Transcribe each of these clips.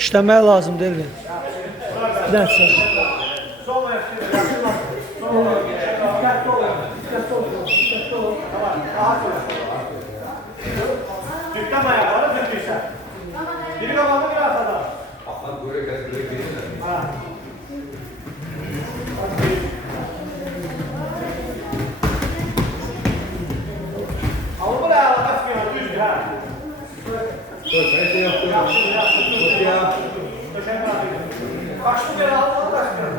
İşləməyə lazımdır Elvin. Bir dənə çək. Tükten ayakları tüktüyse. Biri kapandı, biri arkada. Bak böyle gelirler. Ha. Ama bu ne ya? Kaç gün düz ha? Dur, ben şey yaptım. Dur ya. Kaçtı kere aldı, kaç kere?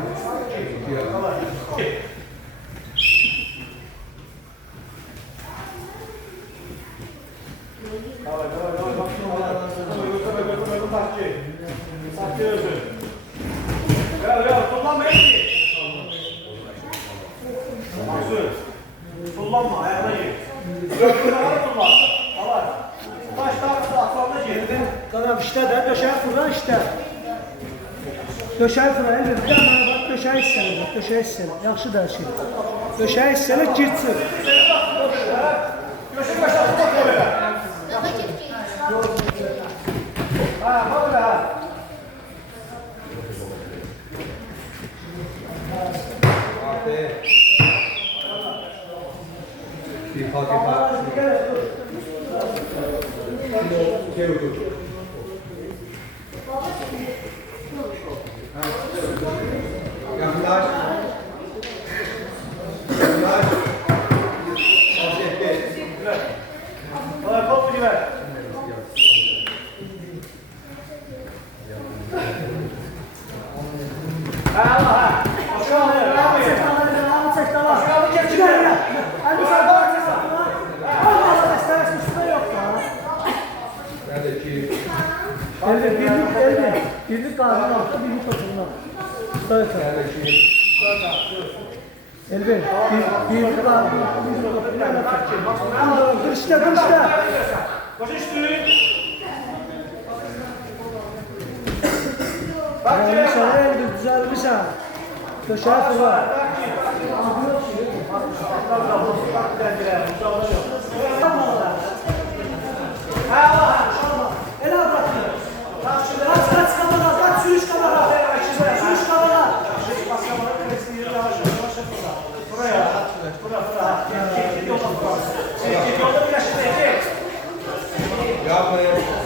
Kullanma, ayağına gir. Kullanma, kullan. Baş tarafı atlanma girdi. Qanam işlə də, döşəyi fırla işlə. Döşəyi fırla, Elvin. Bir dənə bak, döşəyi hissələ, bak, döşəyi hissələ. Yaxşı da şey. Döşəyi hissələ, girsin. Göçün başlasın, bak böyle. Ha, bak öyle ha. Bir fark etmez. Şey oldu. Yaklaş. Yaklaş. Bana kol mu ver? Ha Allah ha. Aşağı alıyor. Birlik kahvenin altında, birlik oturun altında. Söyle. Elvin, birlik kahvenin altında, birlik oturun altında. Dur işte, dur işte. Koşun üstünü. Yanlışlar Elvin, düzelmişsen. Köşeye fırla. Kaç kamera, kaç sürüş kamera. Sürüş kamera. Buraya. Yolda bir yaşında yiyecek. Yapmayın.